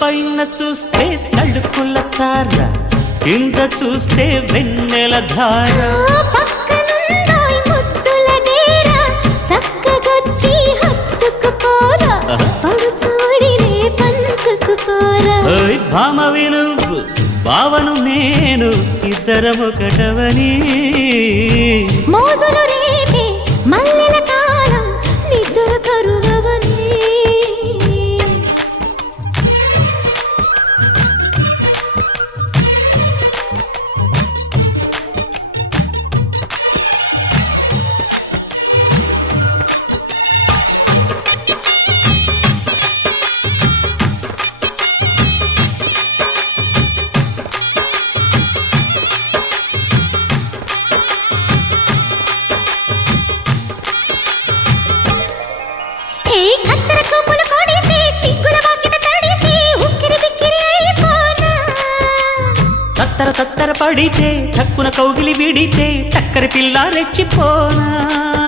పైన చూస్తే తడుకుల తార, కింద చూస్తే వెన్నెల ధార. పక్కనుందోయ్ ముద్దుల డేరా, చక్కగొచ్చి హత్తుకుపోరా, పడుచూడినే పంచుకుపోరా. ఓయ్ భామ వినువ్వు, భావను నేను, ఇద్దరమొకటవని. మోజులు రేపే మల్లెల కాలం, నిద్ర కరువవని. తత్తర తత్తర పడితే, తక్కున కౌగిలి విడితే, చక్కరి పిల్ల రెచ్చిపోనా.